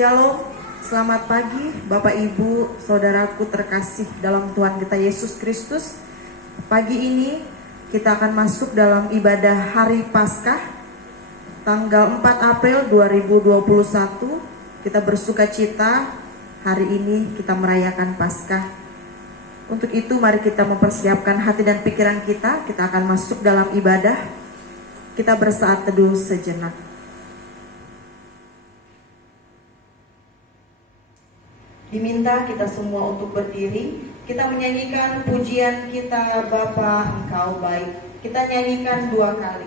Shalom, selamat pagi Bapak Ibu, Saudaraku terkasih dalam Tuhan kita Yesus Kristus. Pagi ini kita akan masuk dalam ibadah Hari Paskah tanggal 4 April 2021. Kita bersuka cita, hari ini kita merayakan Paskah. Untuk itu mari kita mempersiapkan hati dan pikiran kita akan masuk dalam ibadah. Kita bersaat teduh sejenak. Diminta kita semua untuk berdiri. Kita menyanyikan pujian kita, Bapa Engkau baik. Kita nyanyikan 2 kali.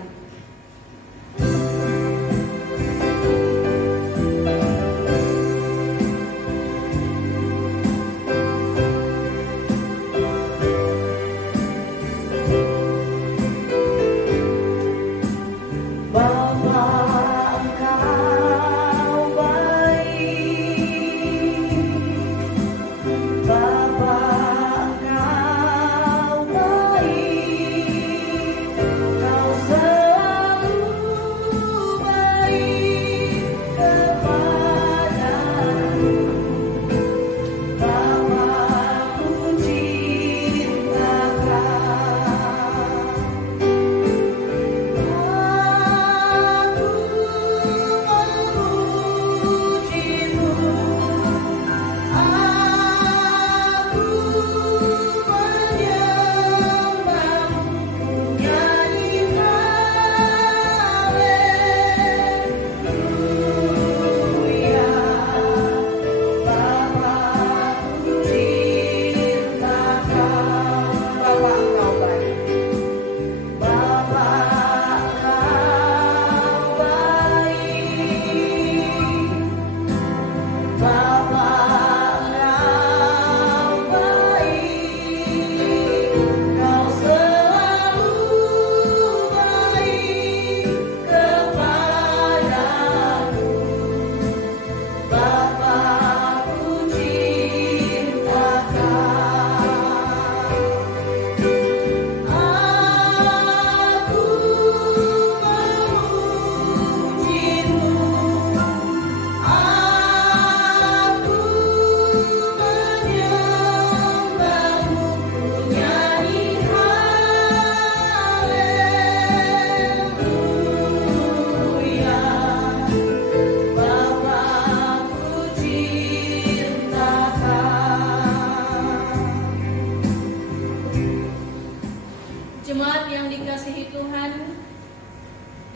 Jemaat yang dikasihi Tuhan,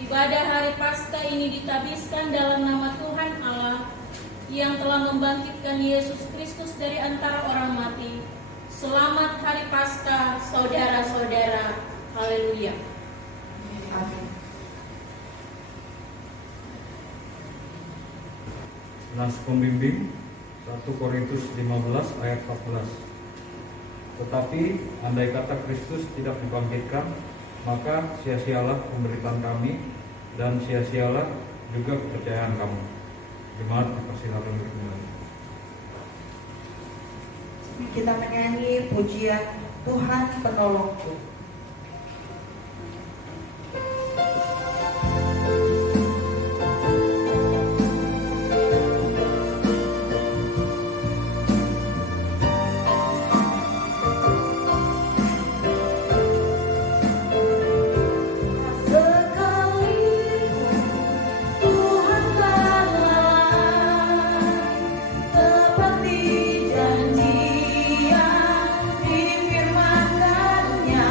ibadah Hari Paskah ini ditabiskan dalam nama Tuhan Allah yang telah membangkitkan Yesus Kristus dari antara orang mati. Selamat Hari Paskah, saudara-saudara. Haleluya. Amin. Nas pembimbing 1 Korintus 15 ayat 14. Tetapi andai kata Kristus tidak dibangkitkan, maka sia-sialah pemberitaan kami dan sia-sialah juga kepercayaan kamu. Jemaat dipersilakan kembali. Kita menyanyi pujian Tuhan Penolongku. Janji yang difirmankan-Nya.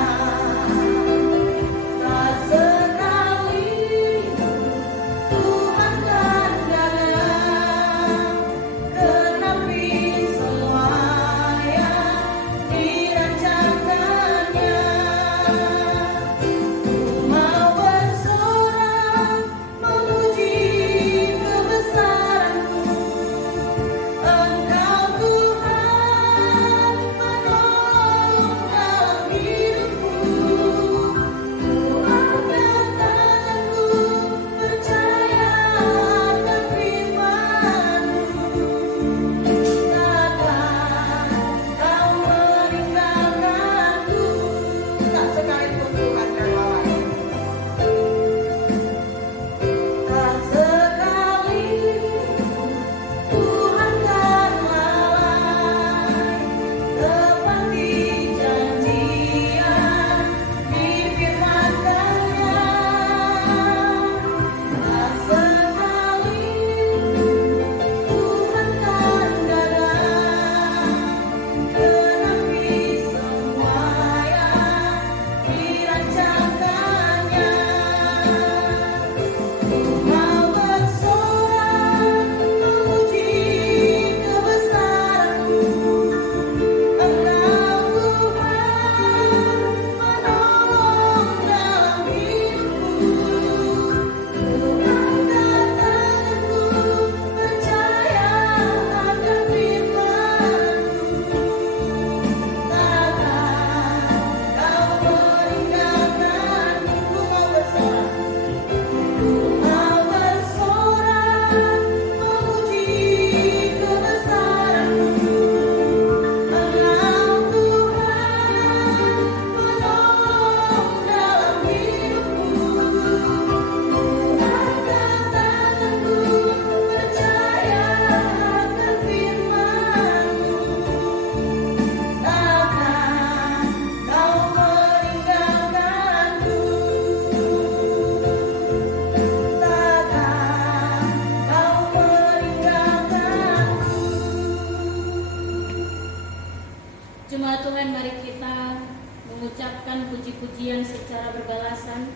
mengucapkan puji-pujian secara berbalasan.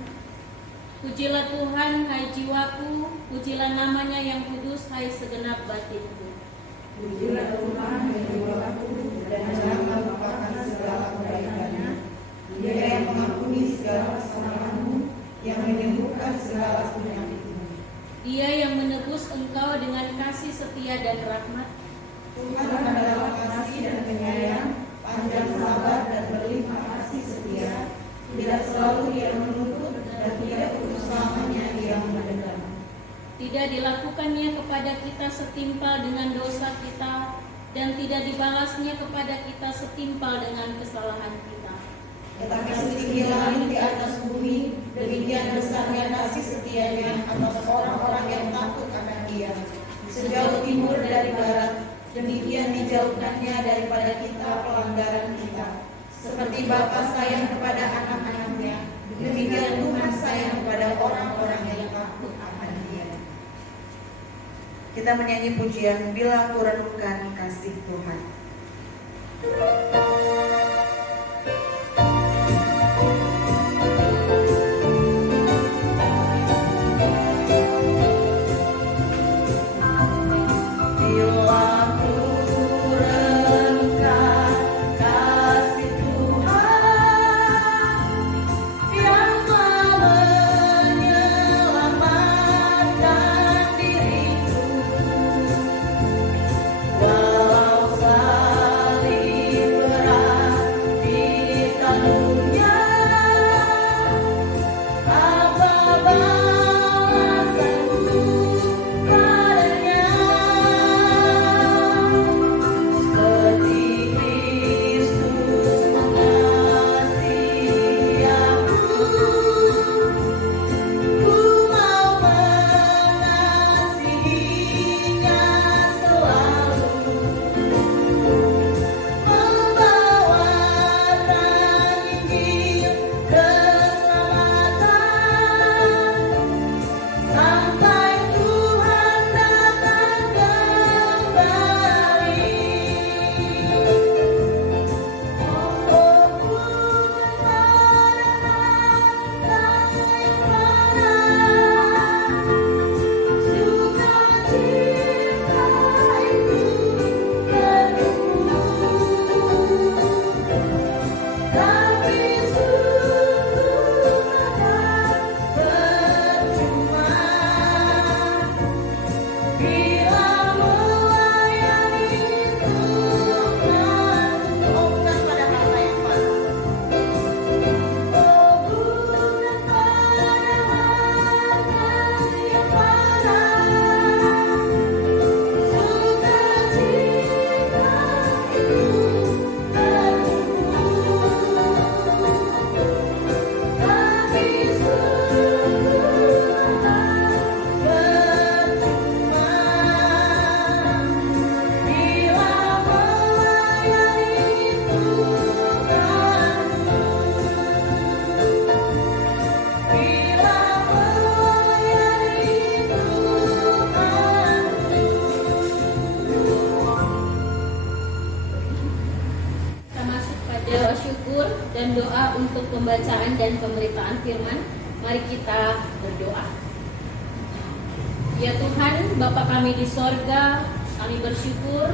Pujilah Tuhan, hai jiwaku, pujilah namanya yang kudus, hai segenap batinku. Pujilah Tuhan, hai jiwaku, dan jangan lupakan segala kebaikannya. Dia yang mengampuni segala kesalahanmu, yang menyembuhkan segala penyakitmu. Dia yang menebus engkau dengan kasih setia dan rahmat. Tuhan adalah kasih dan penyayang, panjang sabar dan berlimpah kasih setia. Tidak selalu Ia menuntut dan tidak untuk selamanya Ia mendendam. Tidak dilakukannya kepada kita setimpal dengan dosa kita, dan tidak dibalasnya kepada kita setimpal dengan kesalahan kita. Tetapi setinggi langit di atas bumi, demikian besarnya kasih setianya atas orang-orang yang takut akan Dia. Sejauh timur dari barat, demikian dijauhkannya daripada kita pelanggaran kita. Seperti Bapa sayang kepada anak-anaknya, demikian Tuhan sayang kepada orang-orang yang takut akan Dia. Kita menyanyi pujian Bila Ku Renungkan Kasih Tuhan. dan doa untuk pembacaan dan pemberitaan firman. Mari kita berdoa. Ya Tuhan, Bapa kami di sorga, kami bersyukur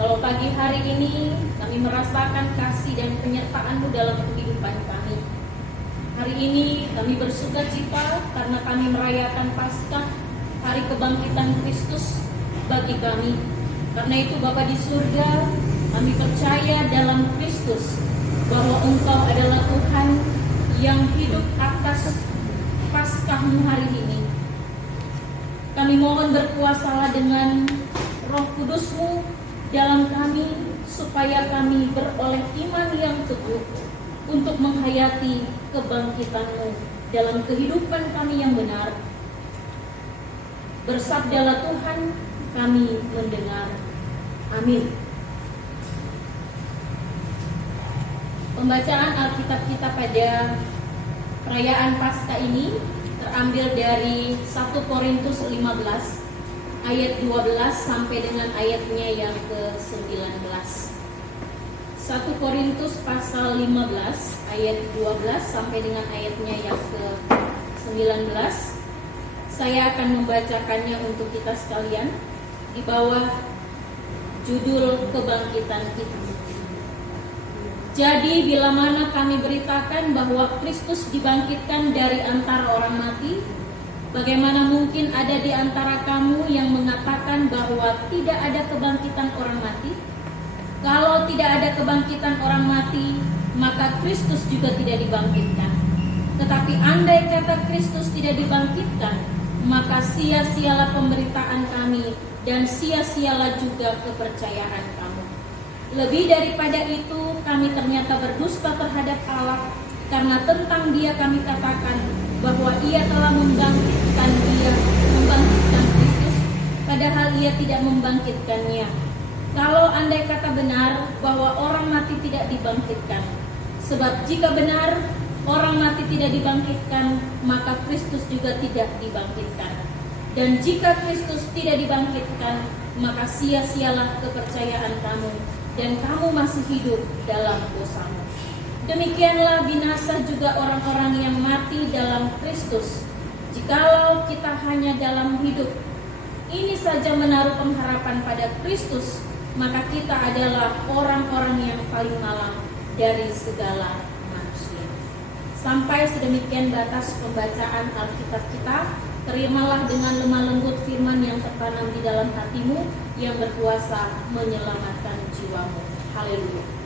kalau pagi hari ini kami merasakan kasih dan penyertaan-Mu dalam kehidupan kami. Hari ini kami bersukacita karena kami merayakan Paskah, hari kebangkitan Kristus bagi kami. Karena itu Bapa di surga, kami percaya dalam Kristus bahwa Engkau adalah Tuhan yang hidup atas Paskah-Mu hari ini. Kami mohon berkuasalah dengan Roh Kudus-Mu dalam kami, supaya kami beroleh iman yang teguh untuk menghayati kebangkitan-Mu dalam kehidupan kami yang benar. Bersabdalah Tuhan, kami mendengar. Amin. Pembacaan Alkitab kita pada perayaan Paskah ini terambil dari 1 Korintus 15 ayat 12 sampai dengan ayatnya yang ke-19. 1 1 Korintus pasal 15 ayat 12 sampai dengan ayatnya yang ke-19. Saya akan membacakannya untuk kita sekalian di bawah judul kebangkitan kita. Jadi bila mana kami beritakan bahwa Kristus dibangkitkan dari antara orang mati, bagaimana mungkin ada di antara kamu yang mengatakan bahwa tidak ada kebangkitan orang mati? Kalau tidak ada kebangkitan orang mati, maka Kristus juga tidak dibangkitkan. Tetapi andai kata Kristus tidak dibangkitkan, maka sia-sialah pemberitaan kami dan sia-sialah juga kepercayaan kamu. Lebih daripada itu, kami ternyata berdusta terhadap Allah, karena tentang Dia kami katakan bahwa Ia telah membangkitkan Kristus, padahal Ia tidak membangkitkannya. Kalau andai kata benar bahwa orang mati tidak dibangkitkan, sebab jika benar orang mati tidak dibangkitkan, maka Kristus juga tidak dibangkitkan. Dan jika Kristus tidak dibangkitkan, maka sia-sialah kepercayaan kamu, dan kamu masih hidup dalam dosamu. Demikianlah binasa juga orang-orang yang mati dalam Kristus. Jikalau kita hanya dalam hidup ini saja menaruh pengharapan pada Kristus, maka kita adalah orang-orang yang paling malang dari segala manusia. Sampai sedemikian batas pembacaan Alkitab kita. Terimalah dengan lemah lembut firman yang tertanam di dalam hatimu, yang berkuasa menyelamatkan jiwamu. Haleluya.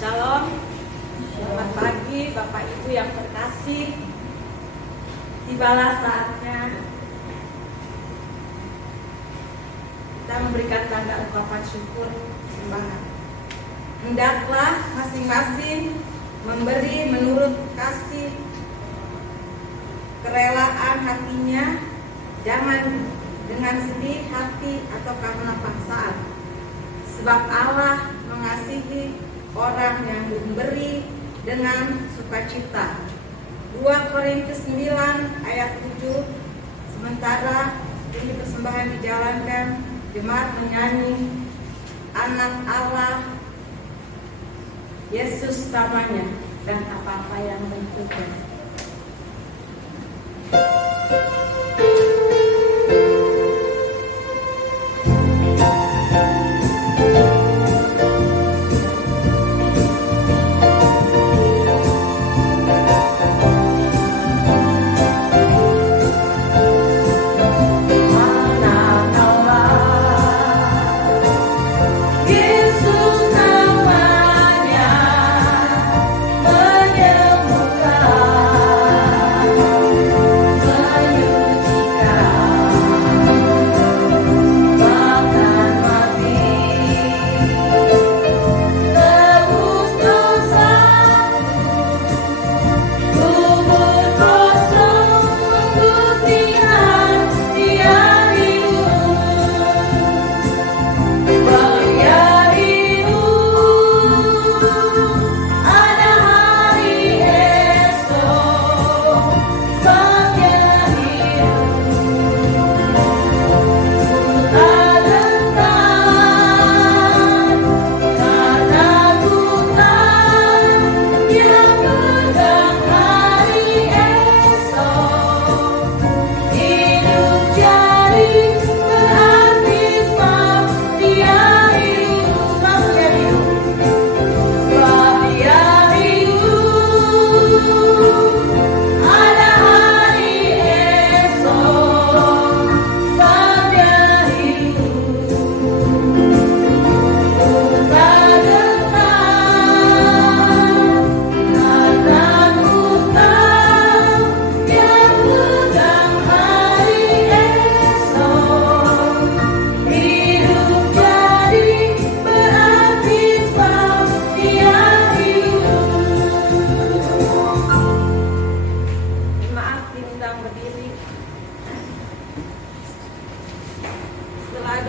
Shalom, selamat pagi Bapak Ibu yang terkasih. Tibalah saatnya kita memberikan tanda ungkapan syukur sembahan. Hendaklah masing-masing memberi menurut kasih kerelaan hatinya, jangan dengan sedih hati atau karena paksaan, sebab Allah mengasihi orang yang memberi dengan sukacita. 2 Korintus 9 ayat 7. Sementara ini persembahan dijalankan, jemaat menyanyi Anak Allah, Yesus namanya, dan apa-apa yang berikutnya. Menyembuhkan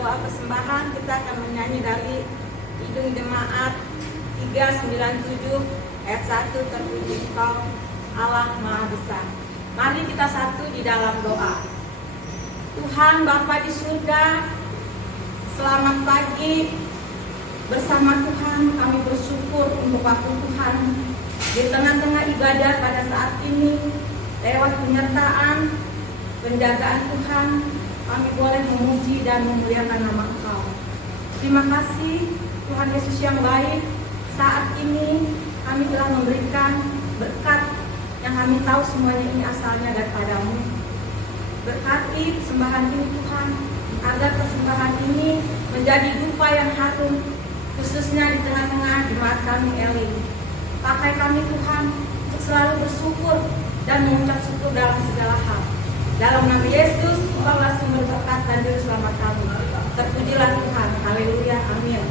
doa persembahan kita akan menyanyi dari Kidung Jemaat 397 ayat 1, terpuji Engkau Allah Maha Besar. Mari kita satu di dalam doa. Tuhan Bapa di surga, selamat pagi. Bersama Tuhan kami bersyukur untuk waktu Tuhan di tengah-tengah ibadah pada saat ini. Lewat penyertaan, penjagaan Tuhan, kami boleh memuji dan memuliakan nama Engkau. Terima kasih Tuhan Yesus yang baik. Saat ini kami telah memberikan berkat yang kami tahu semuanya ini asalnya daripada-Mu. Berkati persembahan ini Tuhan, agar persembahan ini menjadi dupa yang harum, khususnya di tengah-tengah jemaat kami Elim. Pakai kami Tuhan untuk selalu bersyukur dan mengucap syukur dalam segala hal. Dalam nama Yesus, Engkaulah sumber berkat dan juru selamat kami. Terpujilah Tuhan. Haleluya. Amin.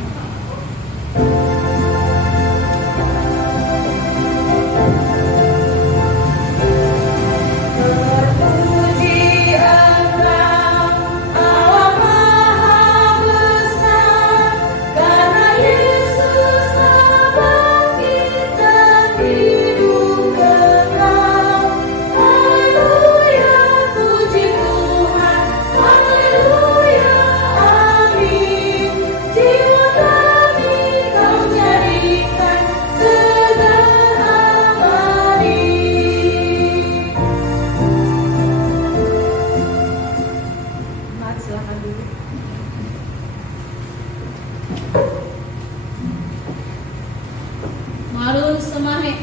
Marun Semahe.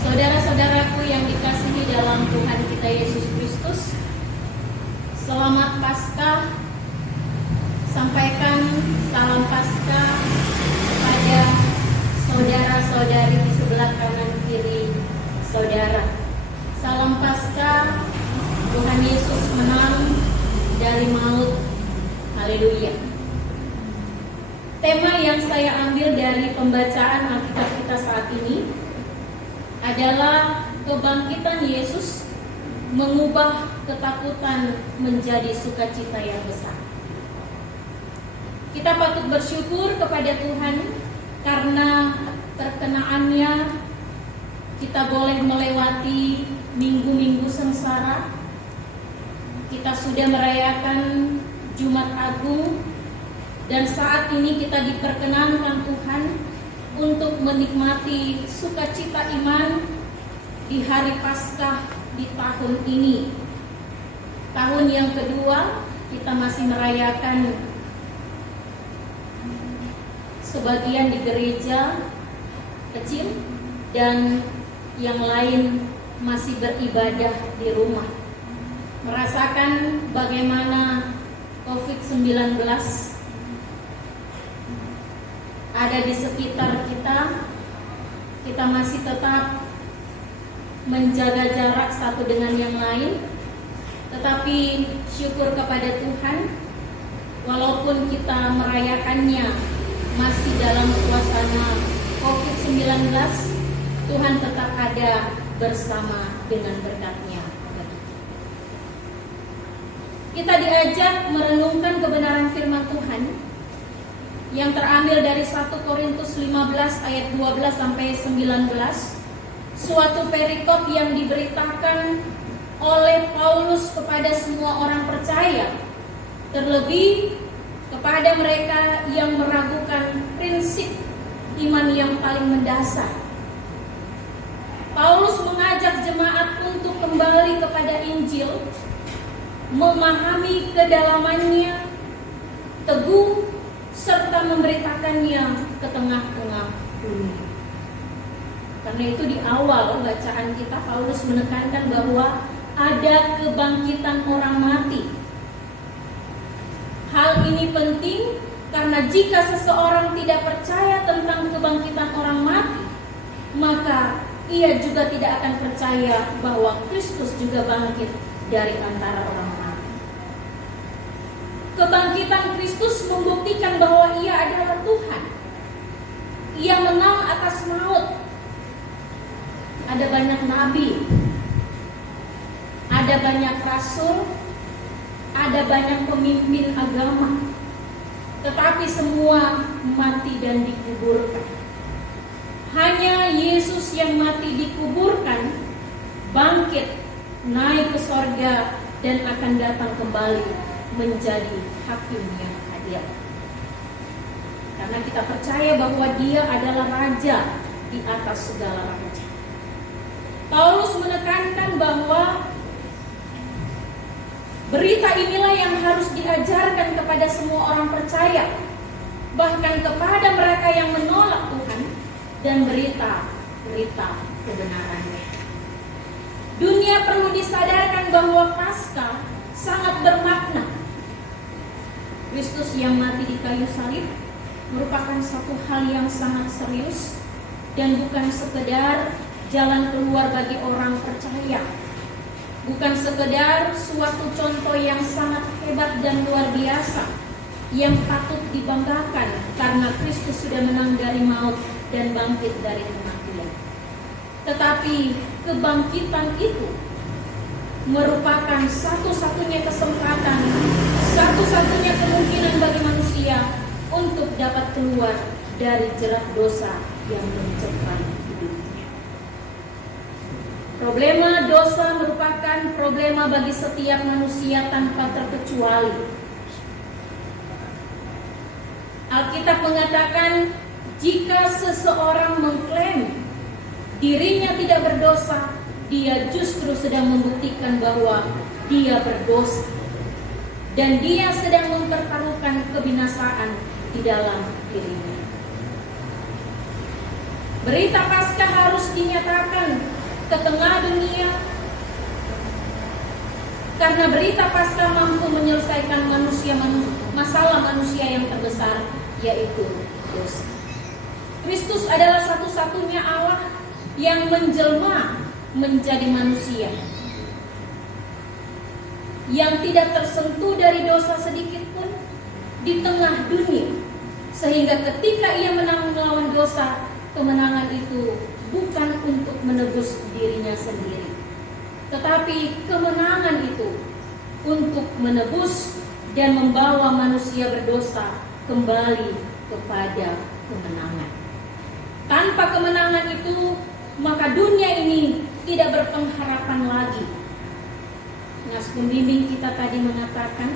Saudara-saudaraku yang dikasihi dalam Tuhan kita Yesus Kristus, selamat Paskah. Sampaikan salam Paskah kepada saudara-saudari di sebelah kanan kiri saudara. Salam Paskah, Tuhan Yesus menang dari maut. Haleluya. Tema yang saya ambil dari pembacaan Alkitab kita saat ini adalah kebangkitan Yesus mengubah ketakutan menjadi sukacita yang besar. Kita patut bersyukur kepada Tuhan karena perkenaannya kita boleh melewati minggu-minggu sengsara. Kita sudah merayakan Jumat Agung. Dan saat ini kita diperkenankan Tuhan untuk menikmati sukacita iman di hari Paskah di tahun ini. Tahun yang kedua kita masih merayakan sebagian di gereja kecil dan yang lain masih beribadah di rumah. Merasakan bagaimana COVID-19 ada di sekitar kita masih tetap menjaga jarak satu dengan yang lain, tetapi syukur kepada Tuhan, walaupun kita merayakannya masih dalam suasana COVID-19, Tuhan tetap ada bersama dengan berkat-Nya. Kita diajak merenungkan kebenaran firman Tuhan yang terambil dari 1 Korintus 15 ayat 12 sampai 19, suatu perikop yang diberitakan oleh Paulus kepada semua orang percaya, terlebih kepada mereka yang meragukan prinsip iman yang paling mendasar. Paulus mengajak jemaat untuk kembali kepada Injil, memahami kedalamannya, teguh, serta memberitakannya ke tengah-tengah dunia. Karena itu di awal bacaan kita Paulus menekankan bahwa ada kebangkitan orang mati. Hal ini penting karena jika seseorang tidak percaya tentang kebangkitan orang mati, maka ia juga tidak akan percaya bahwa Kristus juga bangkit dari antara orang mati. Kebangkitan Kristus membuktikan bahwa Ia adalah Tuhan. Ia menang atas maut. Ada banyak nabi, ada banyak rasul, ada banyak pemimpin agama, tetapi semua mati dan dikuburkan. Hanya Yesus yang mati dikuburkan, bangkit, naik ke sorga, dan akan datang kembali menjadi hakim yang adil. Karena kita percaya bahwa Dia adalah Raja di atas segala raja. Paulus menekankan bahwa berita inilah yang harus diajarkan kepada semua orang percaya, bahkan kepada mereka yang menolak Tuhan, dan berita kebenarannya. Dunia perlu disadarkan bahwa Paskah sangat bermakna. Kristus yang mati di kayu salib merupakan satu hal yang sangat serius dan bukan sekedar jalan keluar bagi orang percaya. Bukan sekedar suatu contoh yang sangat hebat dan luar biasa yang patut dibanggakan karena Kristus sudah menang dari maut dan bangkit dari kematian. Tetapi kebangkitan itu merupakan satu-satunya kesempatan, satu-satunya kemungkinan bagi manusia untuk dapat keluar dari jerat dosa yang mencekam hidupnya. Problema dosa merupakan problema bagi setiap manusia tanpa terkecuali. Alkitab mengatakan, jika seseorang mengklaim dirinya tidak berdosa, dia justru sedang membuktikan bahwa dia berdosa, dan dia sedang mempertaruhkan kebinasaan di dalam dirinya. Berita Paskah harus dinyatakan ke tengah dunia, karena berita Paskah mampu menyelesaikan masalah manusia yang terbesar, yaitu dosa. Kristus adalah satu-satunya Allah yang menjelma menjadi manusia, yang tidak tersentuh dari dosa sedikit pun di tengah dunia, sehingga ketika ia menang melawan dosa, kemenangan itu bukan untuk menebus dirinya sendiri, tetapi kemenangan itu untuk menebus dan membawa manusia berdosa kembali kepada kemenangan. Tanpa kemenangan itu, maka dunia ini tidak berpengharapan lagi. Nas pembimbing kita tadi mengatakan,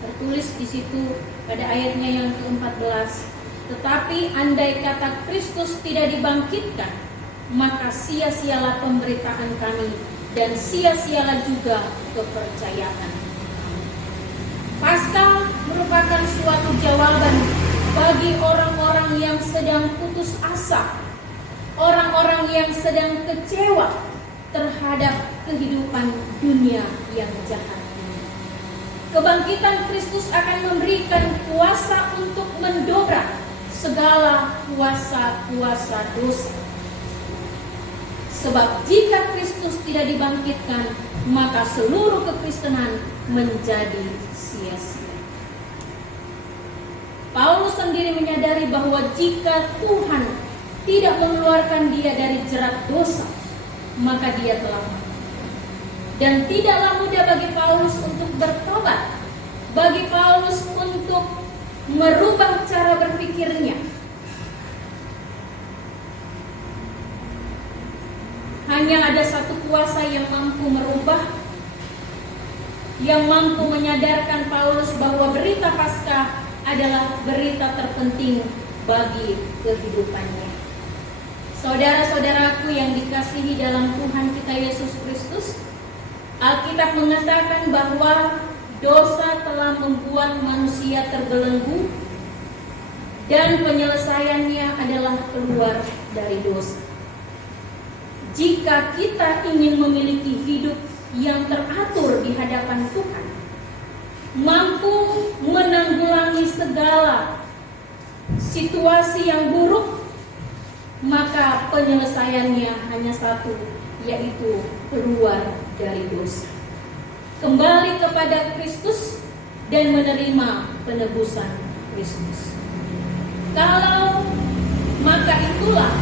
tertulis di situ pada ayatnya yang ke-14, tetapi andai kata Kristus tidak dibangkitkan, maka sia-sialah pemberitaan kami dan sia-sialah juga kepercayaan. Paskah merupakan suatu jawaban bagi orang-orang yang sedang putus asa, orang-orang yang sedang kecewa terhadap kehidupan dunia yang jahat ini. Kebangkitan Kristus akan memberikan kuasa untuk mendobrak segala kuasa-kuasa dosa. Sebab jika Kristus tidak dibangkitkan, maka seluruh kekristenan menjadi sia-sia. Paulus sendiri menyadari bahwa jika Tuhan tidak mengeluarkan dia dari jerat dosa, maka dia telah mati. Dan tidaklah mudah bagi Paulus untuk bertobat, bagi Paulus untuk merubah cara berpikirnya. Hanya ada satu kuasa yang mampu merubah, yang mampu menyadarkan Paulus bahwa berita Paskah adalah berita terpenting bagi kehidupannya. Saudara-saudaraku yang dikasihi dalam Tuhan kita Yesus Kristus, Alkitab mengatakan bahwa dosa telah membuat manusia terbelenggu dan penyelesaiannya adalah keluar dari dosa. Jika kita ingin memiliki hidup yang teratur di hadapan Tuhan, mampu menanggulangi segala situasi yang buruk, maka penyelesaiannya hanya satu, yaitu keluar dari dosa, kembali kepada Kristus dan menerima penebusan Kristus. Kalau maka itulah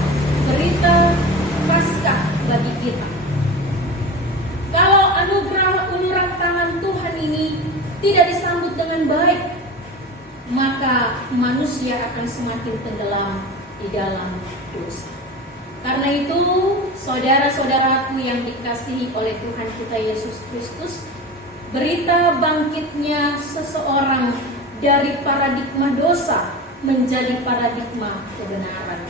berita Paskah bagi kita. Kalau anugerah uluran tangan Tuhan ini tidak disambut dengan baik, maka manusia akan semakin tenggelam di dalam dosa. Karena itu, saudara-saudaraku yang dikasihi oleh Tuhan kita Yesus Kristus, berita bangkitnya seseorang dari paradigma dosa menjadi paradigma kebenaran.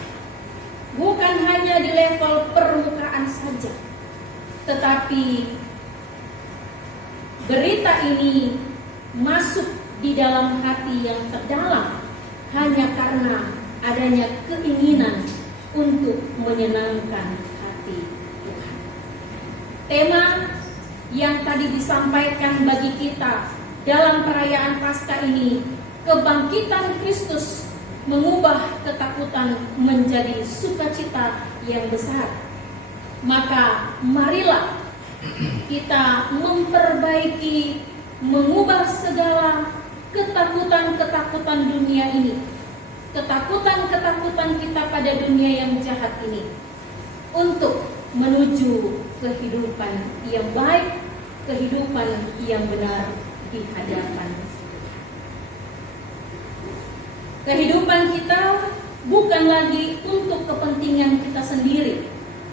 Bukan hanya di level permukaan saja, tetapi berita ini masuk di dalam hati yang terdalam hanya karena adanya keinginan untuk menyenangkan hati Tuhan. Tema yang tadi disampaikan bagi kita dalam perayaan Paskah ini, kebangkitan Kristus mengubah ketakutan menjadi sukacita yang besar. Maka marilah kita memperbaiki, mengubah segala ketakutan-ketakutan dunia ini, ketakutan-ketakutan kita pada dunia yang jahat ini, untuk menuju kehidupan yang baik, kehidupan yang benar di hadapan. Kehidupan kita bukan lagi untuk kepentingan kita sendiri,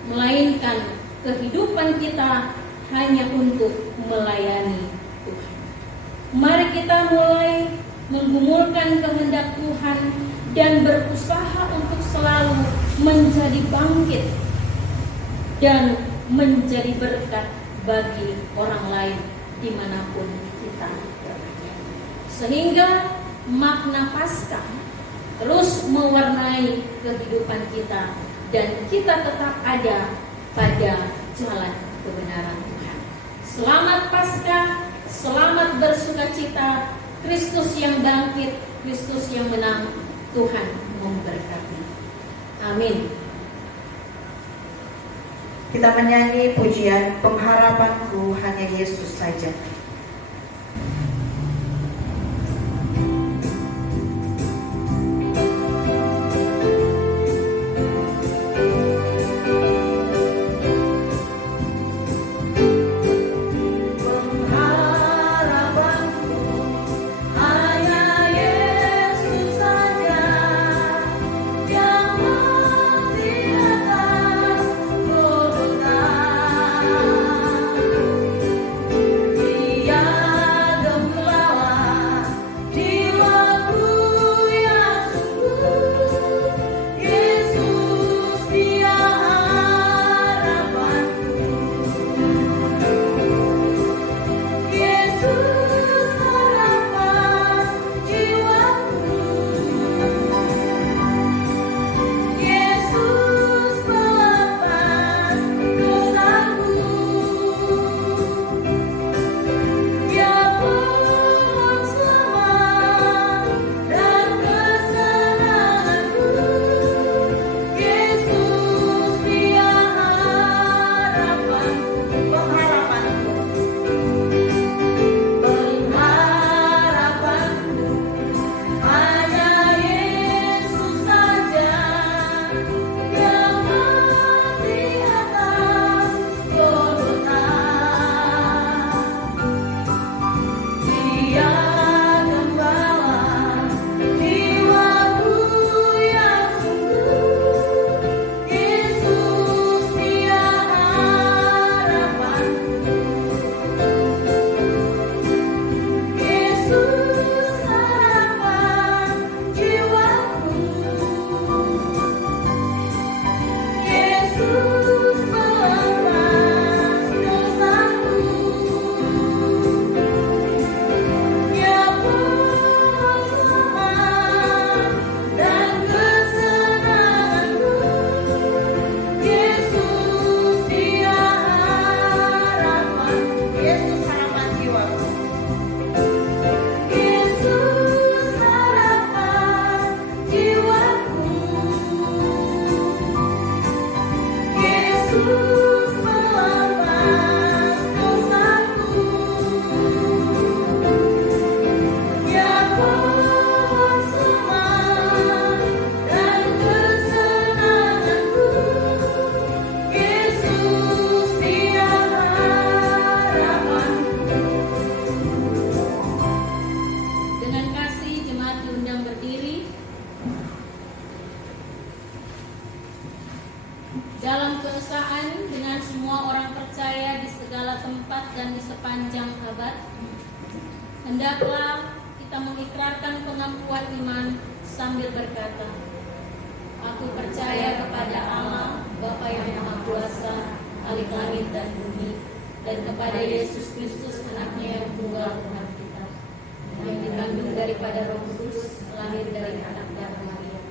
melainkan kehidupan kita hanya untuk melayani Tuhan. Mari kita mulai menggumulkan kehendak Tuhan dan berusaha untuk selalu menjadi bangkit dan menjadi berkat bagi orang lain dimanapun kita berada. Sehingga makna Paskah terus mewarnai kehidupan kita dan kita tetap ada pada jalan kebenaran Tuhan. Selamat Paskah, selamat bersukacita, Kristus yang bangkit, Kristus yang menang, Tuhan memberkati. Amin. Kita menyanyi pujian pengharapanku hanya Yesus saja. Dia dan di sepanjang abad. Hendaklah kita mengikrarkan pengakuan iman sambil berkata, aku percaya kepada Allah, Bapa yang Maha Kuasa, Khalik langit dan bumi, dan kepada Yesus Kristus anaknya yang tunggal Tuhan kita, yang dikandung daripada Roh Kudus, lahir dari anak darah Maria,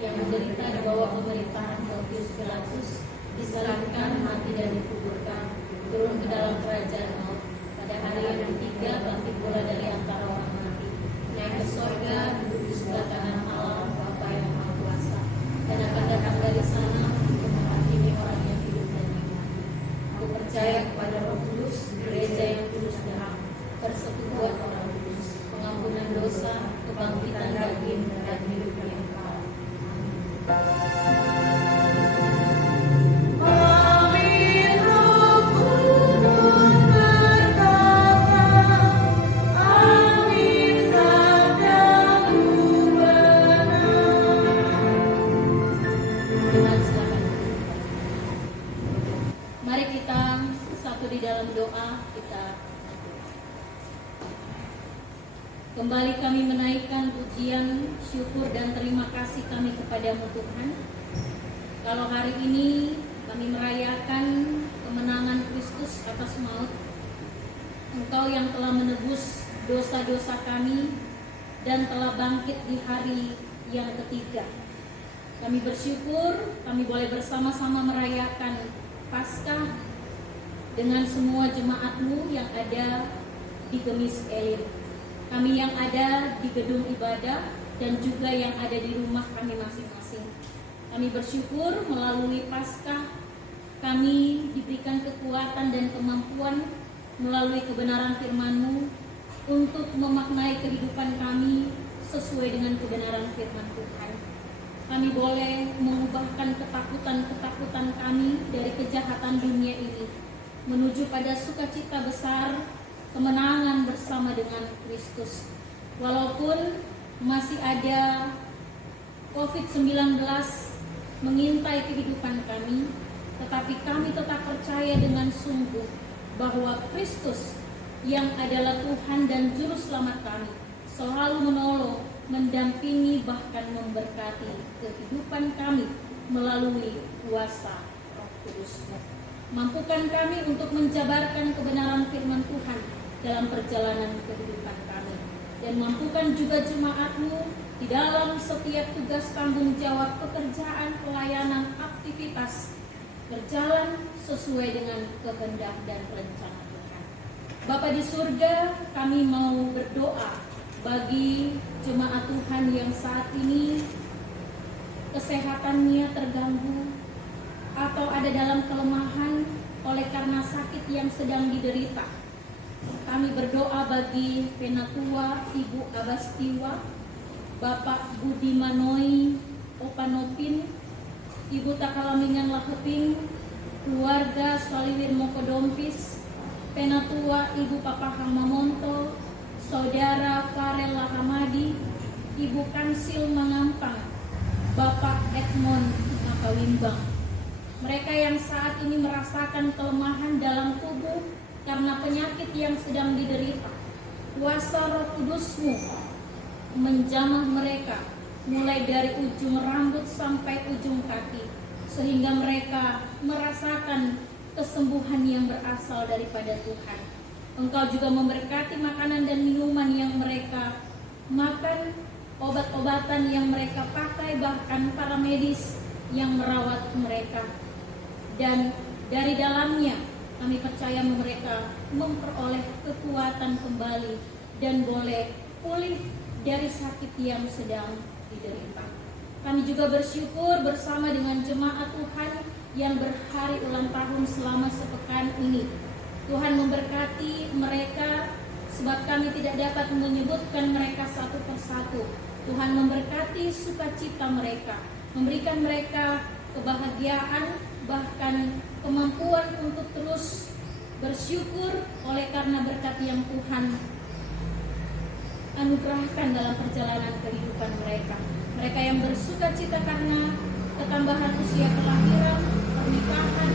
yang menderita di bawah pemerintahan Pontius Pilatus, disalibkan, mati dan dikuburkan, turun ke dalam kerajaan maut, pada hari yang ketiga bangkit pula dari antara orang mati, naik ke sorga, duduk di sebelah kanan Allah Bapa yang Maha Kuasa, dan akan datang dari sana untuk menghakimi orang yang hidup dan yang mati. Aku percaya kepada Roh Kudus, gereja yang kudus dan persekutuan orang kudus, pengampunan dosa, kebangkitan daging dan hidup yang kekal. Mari kita satu di dalam doa kita. Kembali kami menaikkan pujian, syukur dan terima kasih kami kepadamu Tuhan. Kalau hari ini kami merayakan kemenangan Kristus atas maut, Engkau yang telah menebus dosa-dosa kami dan telah bangkit di hari yang ketiga. Kami bersyukur kami boleh bersama-sama merayakan Paskah dengan semua jemaat-Mu yang ada di Gemis Elim. Kami yang ada di gedung ibadah dan juga yang ada di rumah kami masing-masing. Kami bersyukur melalui Paskah kami diberikan kekuatan dan kemampuan melalui kebenaran firman-Mu untuk memaknai kehidupan kami sesuai dengan kebenaran firman Tuhan. Kami boleh mengubahkan ketakutan-ketakutan kami dari kejahatan dunia ini menuju pada sukacita besar kemenangan bersama dengan Kristus. Walaupun masih ada COVID-19 mengintai kehidupan kami, tetapi kami tetap percaya dengan sungguh bahwa Kristus yang adalah Tuhan dan Juru Selamat kami selalu menolong, mendampingi, bahkan memberkati kehidupan kami melalui kuasa Roh Kudus-Mu. Mampukan kami untuk menjabarkan kebenaran firman Tuhan dalam perjalanan kehidupan kami, dan mampukan juga jemaat-Mu di dalam setiap tugas tanggung jawab pekerjaan, pelayanan, aktivitas berjalan sesuai dengan kehendak dan rencana Tuhan. Bapa di surga, kami mau berdoa bagi jemaat Tuhan yang saat ini kesehatannya terganggu atau ada dalam kelemahan oleh karena sakit yang sedang diderita. Kami berdoa bagi Penatua Ibu Abastiwa, Bapak Budi Manoi Opanopin, Ibu Takalamingan Laheping, keluarga Swaliwir Mokodompis, Penatua Ibu Papahang Mamonto, Saudara Farel Lahamadi, Ibu Kansil Mangampang, Bapak Edmond Makawimbang. Mereka yang saat ini merasakan kelemahan dalam tubuh karena penyakit yang sedang diderita, kuasa Roh Kudus-Mu menjamah mereka mulai dari ujung rambut sampai ujung kaki, sehingga mereka merasakan kesembuhan yang berasal daripada Tuhan. Engkau juga memberkati makanan dan minuman yang mereka makan, obat-obatan yang mereka pakai, bahkan para medis yang merawat mereka. Dan dari dalamnya kami percaya mereka memperoleh kekuatan kembali dan boleh pulih dari sakit yang sedang diderita. Kami juga bersyukur bersama dengan jemaat Tuhan yang berhari ulang tahun selama sepekan ini. Tuhan memberkati mereka, sebab kami tidak dapat menyebutkan mereka satu persatu. Tuhan memberkati sukacita mereka, memberikan mereka kebahagiaan, bahkan kemampuan untuk terus bersyukur oleh karena berkat yang Tuhan anugerahkan dalam perjalanan kehidupan mereka. Mereka yang bersukacita karena ketambahan usia kelahiran, pernikahan,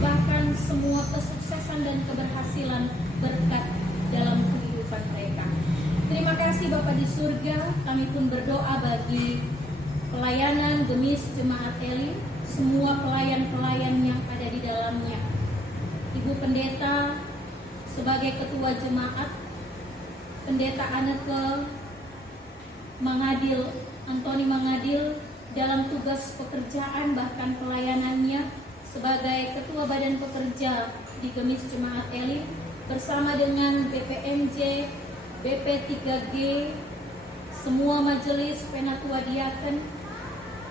bahkan semua kesuksesan dan keberhasilan berkat dalam kehidupan mereka. Terima kasih Bapa di surga, kami pun berdoa bagi pelayanan Gemis Jemaat Elim, semua pelayan-pelayan yang ada di dalamnya. Ibu Pendeta sebagai Ketua Jemaat, Pendeta Anneke Mangadil, Antoni Mangadil dalam tugas pekerjaan bahkan pelayanannya sebagai Ketua Badan Pekerja di Gemis Jemaat Elim bersama dengan BPMJ, BP3G, semua majelis Penatua Diaken,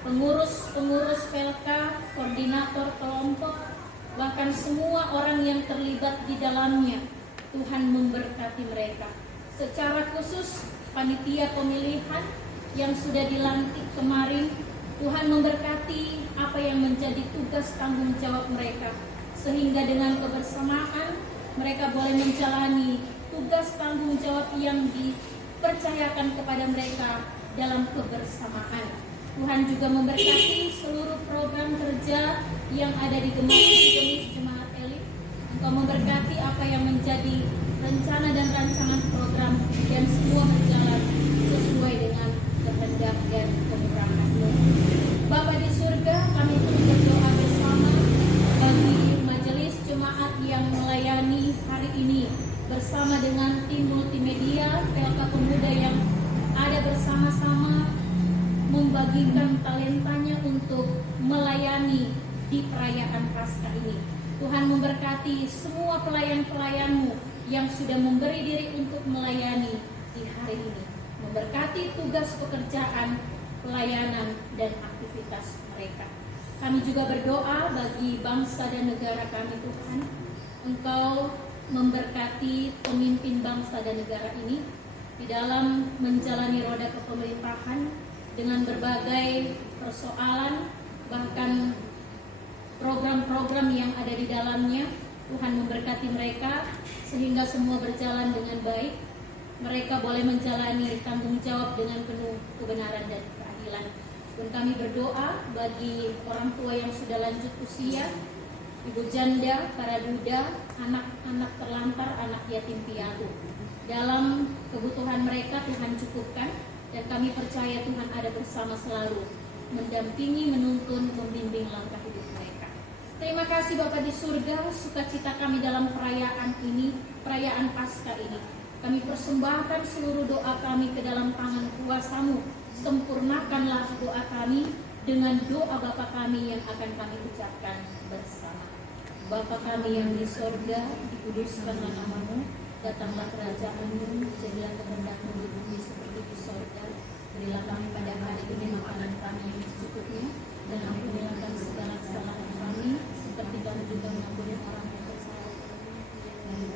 pengurus-pengurus Pelka, koordinator kelompok, bahkan semua orang yang terlibat di dalamnya. Tuhan memberkati mereka. Secara khusus panitia pemilihan yang sudah dilantik kemarin, Tuhan memberkati apa yang menjadi tugas tanggung jawab mereka, sehingga dengan kebersamaan mereka boleh menjalani tugas tanggung jawab yang dipercayakan kepada mereka dalam kebersamaan. Tuhan juga memberkati seluruh program kerja yang ada di Gemis Jemaat Elim. Engkau memberkati apa yang menjadi rencana dan rancangan program, dan semua berjalan sesuai dengan kehendak dan kemurahan-Mu. Bapa di surga, kami pun berdoa bersama bagi majelis jemaat yang melayani hari ini bersama dengan tim multimedia PLK Pemuda yang ada bersama-sama membagikan talentanya untuk melayani di perayaan Paskah ini. Tuhan memberkati semua pelayan-pelayan-Mu yang sudah memberi diri untuk melayani di hari ini. Memberkati tugas pekerjaan, pelayanan, dan aktivitas mereka. Kami juga berdoa bagi bangsa dan negara kami, Tuhan. Engkau memberkati pemimpin bangsa dan negara ini di dalam menjalani roda kepemerintahan dengan berbagai persoalan, bahkan program-program yang ada di dalamnya. Tuhan memberkati mereka sehingga semua berjalan dengan baik. Mereka boleh menjalani tanggung jawab dengan penuh kebenaran dan keadilan. Dan kami berdoa bagi orang tua yang sudah lanjut usia, ibu janda, para duda, anak-anak terlantar, anak yatim piatu. Dalam kebutuhan mereka Tuhan cukupkan, dan kami percaya Tuhan ada bersama selalu, mendampingi, menuntun, membimbing langkah hidup mereka. Terima kasih Bapa di surga, sukacita kami dalam perayaan ini, perayaan Paskah ini. Kami persembahkan seluruh doa kami ke dalam tangan kuasa-Mu. Sempurnakanlah doa kami dengan doa Bapa kami yang akan kami ucapkan bersama. Bapa kami yang di sorga, dikuduskanlah nama-Mu, datanglah kerajaan-Mu, jadilah kehendak-Mu di bumi seperti di sorga. Berilah kami pada hari ini makanan kami yang secukupnya, dan ampunilah kami segala kesalahan kami, seperti kami juga mengampuni orang yang bersalah.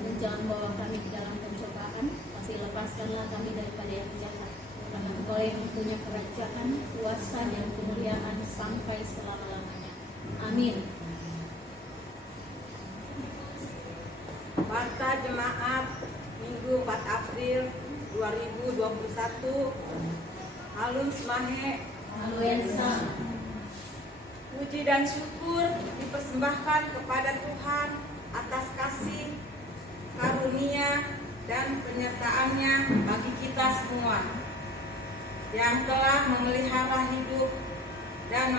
Dan jangan bawa kami ke dalam pencobaan, tapi lepaskanlah kami daripada yang jahat. Karena Engkau yang punya kerajaan, kuasa, dan kemuliaan sampai selama-lamanya. Amin. Warta Jemaat Minggu 4 April 2021. Halun Semahe, Haluensa. puji dan syukur dipersembahkan kepada Tuhan atas kasih, karunia, dan penyertaannya bagi kita semua yang telah memelihara hidup dan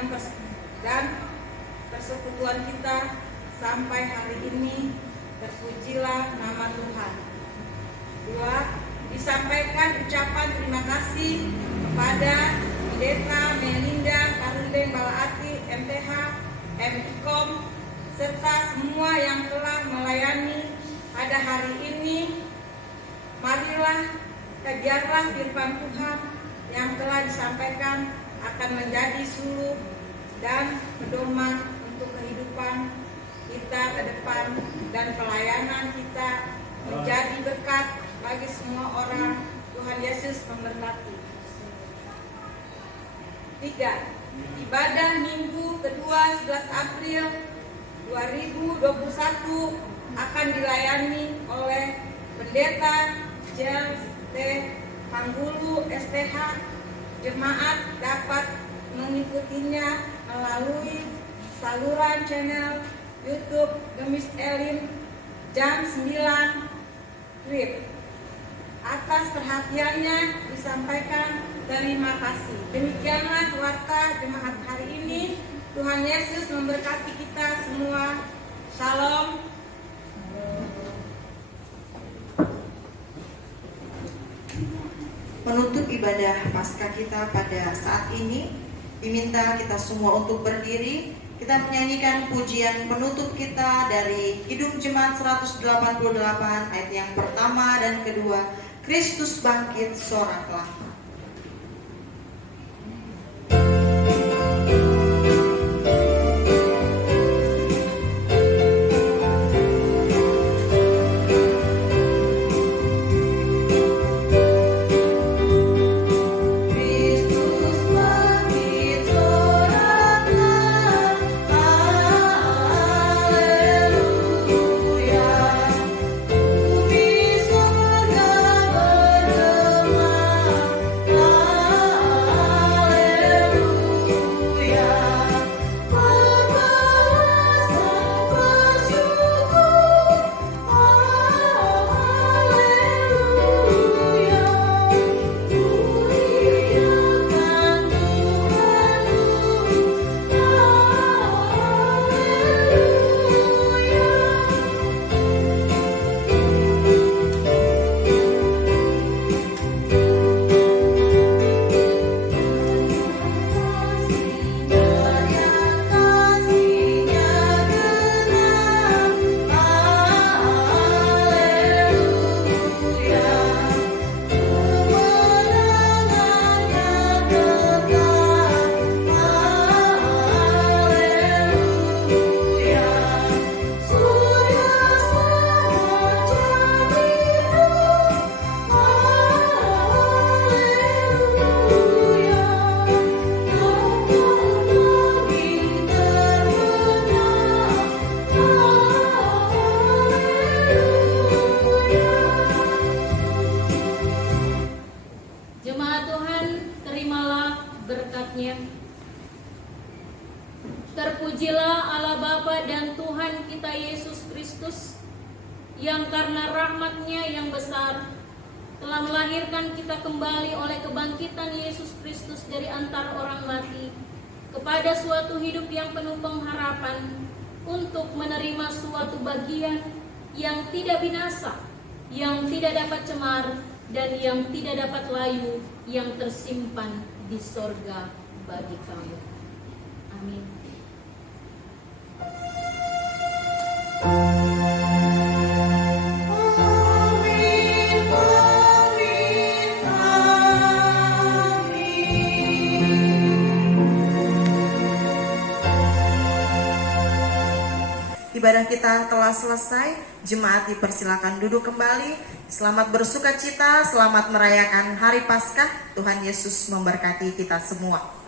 persekutuan kita sampai hari ini. Terpujilah nama Tuhan. 2. Disampaikan ucapan terima kasih kepada Pendeta Melinda Karundeng Balaati MTH, MIKOM, serta semua yang telah melayani pada hari ini. Marilah kejarlah firman Tuhan yang telah disampaikan akan menjadi suluh dan pedoman untuk kehidupan kita ke depan, dan pelayanan kita menjadi berkat bagi semua orang. Tuhan Yesus memberkati. 3. Ibadah Minggu kedua 11 April 2021 akan dilayani oleh Pendeta James T. Panggulu STH. Jemaat dapat mengikutinya melalui saluran channel YouTube Gemis Elim jam 9 WIB. Atas perhatiannya disampaikan terima kasih. Demikianlah warta jemaat hari ini. Tuhan Yesus memberkati kita semua. Shalom. Menutup ibadah Paskah kita pada saat ini, diminta kita semua untuk berdiri. Kita menyanyikan pujian penutup kita dari Kidung Jemaat 188 ayat yang pertama dan kedua. Kristus bangkit, soraklah. Terpujilah Allah Bapa dan Tuhan kita Yesus Kristus, yang karena rahmat-Nya yang besar telah melahirkan kita kembali oleh kebangkitan Yesus Kristus dari antara orang mati kepada suatu hidup yang penuh pengharapan, untuk menerima suatu bagian yang tidak binasa, yang tidak dapat cemar, dan yang tidak dapat layu, yang tersimpan di sorga bagi kamu. Amin. Ibadah kita telah selesai. Jemaat dipersilakan duduk kembali. Selamat bersuka cita, selamat merayakan Hari Paskah. Tuhan Yesus memberkati kita semua.